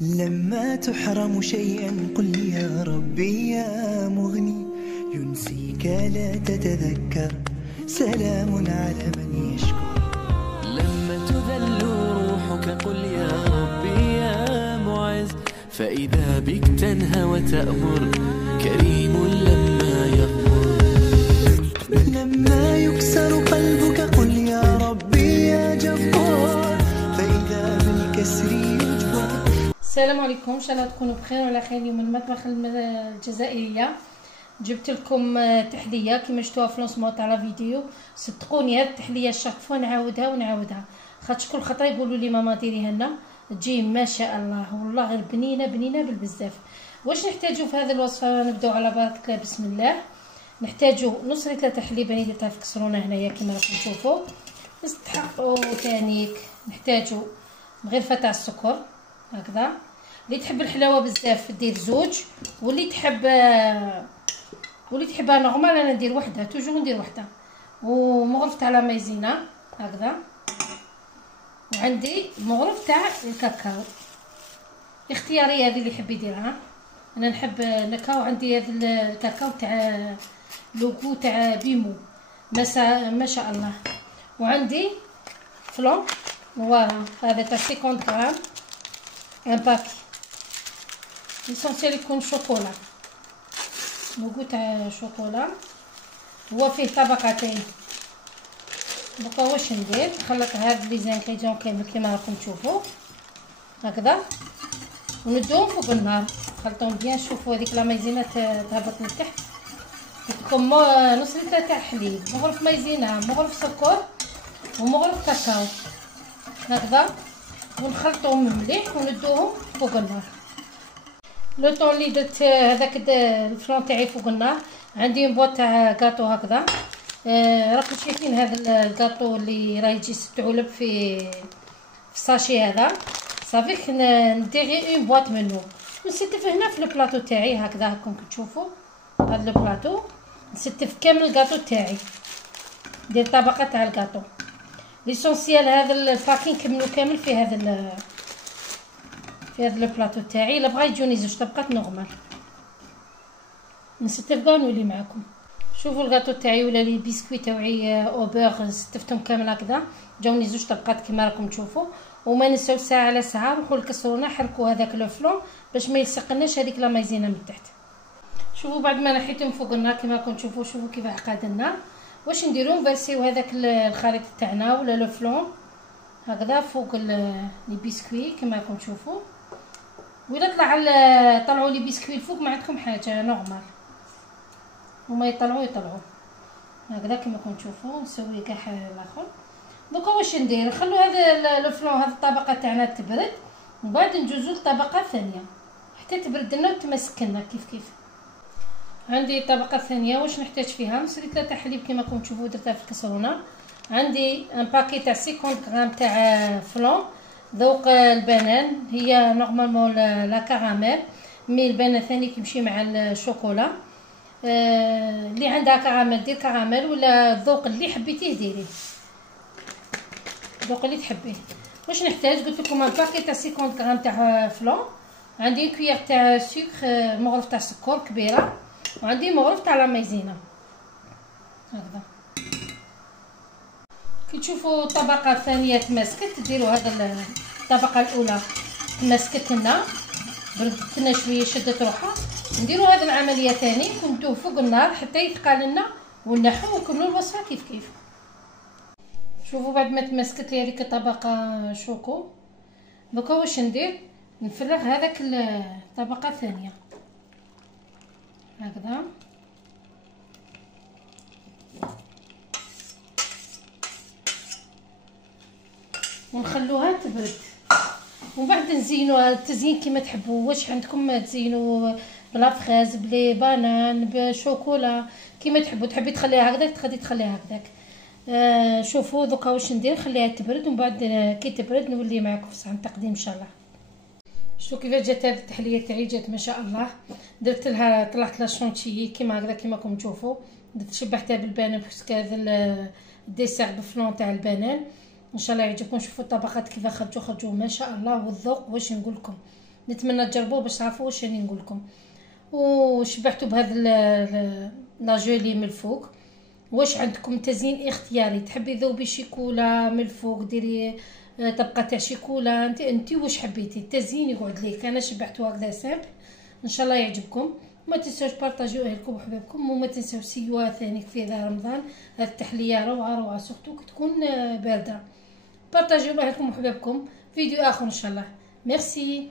لما تحرم شيئا قل يا ربي يا مغني، ينسيك لا تتذكر، سلام على من يشكو. لما تذل روحك قل يا ربي يا معز، فإذا بك تنهى وتأمر، كريم لما يغمر. لما يكسر قلبك قل يا ربي يا جبار، فإذا بالكسر يجبر. السلام عليكم، ان شاء الله تكونوا بخير وعلى خير. اليوم من المطبخ الجزائريه جبت لكم تحليه كما شفتوها في لونسمون تاع لا فيديو. صدقوني هاد التحليه شاك فوا نعاودها خاطر كل خطره يقولوا لي ماما ديريها لنا تجي ما شاء الله، والله غير بنينه بالبزاف. واش نحتاجو في هذه الوصفه؟ نبداو على بركه الله بسم الله. نحتاجو نص لتر تاع حليب، انا درتها في كسرونه هنايا كما راكم تشوفوا. نستحقوا ثانيك نحتاجو مغرفه تاع السكر هكذا. اللي تحب الحلاوه بزاف دير زوج، واللي تحبها نورمال انا ندير وحده، توجور ندير وحده. ومغرف تاع لا مايزينا هكذا، وعندي مغرف تاع الكاكاو اختياريه، هذه اللي يحب يديرها. انا نحب الكاكاو، عندي هذا الكاكاو تاع لوغو تاع بيمو ما شاء الله. وعندي فلون فوالا هذا تاع 50 غرام، ان باكي ليسونسيال يكون شوكولا، لوغو تاع شوكولا. هو فيه طبقتين. دوكا واش ندير؟ نخلط هاد لي زانغريديون كامل كيما راكم تشوفوا هكذا، وندوهم فوق النار نخلطهم بيان. شوفوا هذيك لا مايزينا تهبط من تحت. قلت لكم نص لتر تاع حليب، مغرف مايزينا، مغرف سكر، ومغرف كاكاو هكذا، ونخلطهم مليح وندوهم فوق النار. لو طون اللي درت هذاك الفلون تاعي فوق النار، عندي بواط تاع كاطو هكذا. راكم شايفين هذا الكاطو اللي راه يجي 6 علب في الساشي هذا. صافيك ندير غير اون بواط منه، نستف هنا في البلاطو تاعي هكذا. هاكم كتشوفوا هذا البلاطو نستف كامل الكاطو تاعي، ندير طبقه تاع الكاطو. ليسونسيال هذا الباكين كملوا كامل في هذا البلاطو تاعي. الا بغا يجوني زوج طبقات نورمال نستف كاع نولي معكم. شوفوا الكاطو تاعي ولا لي بسكويت تاعي او بور ستفتهم كامل هكذا، جاوني زوج طبقات كما راكم تشوفوا. وما نساو ساعه على ساعه نروحوا للكسرونه حركوا هذاك لو فلون باش ما يلصقناش هذيك لا مايزينا من تحت. شوفوا بعد ما نحيتهم فوق النار كما راكم تشوفوا، شوفوا كيف عقاد النار. واش نديرو؟ نفرسيو هذاك الخليط تاعنا ولا لو فلون هكذا فوق لي بسكوي كما راكم تشوفوا. ولا طلعوا لي بسكوي الفوق ما عندكم حاجه نورمال، هما يطلعوا هكذا كما راكم تشوفوا. نسوي كاع الاخر. دوكا واش ندير؟ نخلو هذا لو فلون هذه الطبقه تاعنا تبرد، ومن بعد نجوزو للطبقه الثانيه حتى تبرد لنا وتمسك لنا كيف. عندي الطبقه الثانيه واش نحتاج فيها؟ نص لتر تاع حليب كما راكم تشوفوا درتها في الكسرونه. عندي ان باكي تاع 50 غرام تاع فلون ذوق البنان، هي نورمالمون لا كراميل، مي البنان ثاني كيمشي مع الشوكولا. اللي عندها كراميل دير كراميل، ولا الذوق اللي حبيتيه ديريه، الذوق اللي تحبيه. واش نحتاج؟ قلت لكم ان باكي تاع 50 غرام تاع فلون، عندي كويير تاع سكر مغرف تاع السكر كبيره، وعندي مغرف تاع لا مايزينا هكذا. كي تشوفوا الطبقه الثانيه تماسكت، ديروا هذا الطبقه الاولى تماسكت لنا بردت لنا شويه شدت روحها، نديروا هذه العمليه ثاني وندوه فوق النار حتى يثقل لنا ونحو ونكملوا الوصفه كيف. شوفوا بعد ما تماسكت لي هذيك الطبقه شوكو، دوكا واش ندير؟ نفرغ هذاك الطبقه الثانيه هكذا، ونخلوها تبرد. ومن بعد نزينوها التزيين كما تحبوا. واش عندكم تزينوا بلا فريز، بلي بانان، بشوكولا كما تحبوا. تحبي تخليها هكذاك تخليها هكذاك. شوفوا دوكا واش ندير؟ نخليها تبرد، ومن بعد كي تبرد نولي معكم في صحن التقديم ان شاء الله. شوفوا كيفاش جات هذه التحليه تاعي، جات ما شاء الله. درت لها طلعت لها شونتيي كيما هكذا كيما راكم تشوفوا. درت شبحتها بالبنان باسكو هذا الديسير بفلون تاع البنان. ان شاء الله يعجبكم. شوفوا الطبقات كيف خرجوا ما شاء الله، والذوق واش نقول لكم نتمنى تجربوه باش تعرفوا واش راني نقول لكم. وشبعتوا بهذا لا جولي من الفوق. واش عندكم تزيين اختياري؟ تحبي ذوبي شيكولا من الفوق ديري طبقه تاع شيكولا، انت واش حبيتي التزيين يقعد ليك. انا شبعتو هكذا سامبل، ان شاء الله يعجبكم. ما تنسوش بارطاجيوه لكم وحبابكم، وما تنسوش سيوها ثاني في هذا رمضان. هذه التحليه روعه سورتو كي تكون بارده. بارطاجيوه لكم وحبابكم. فيديو اخر ان شاء الله. ميرسي.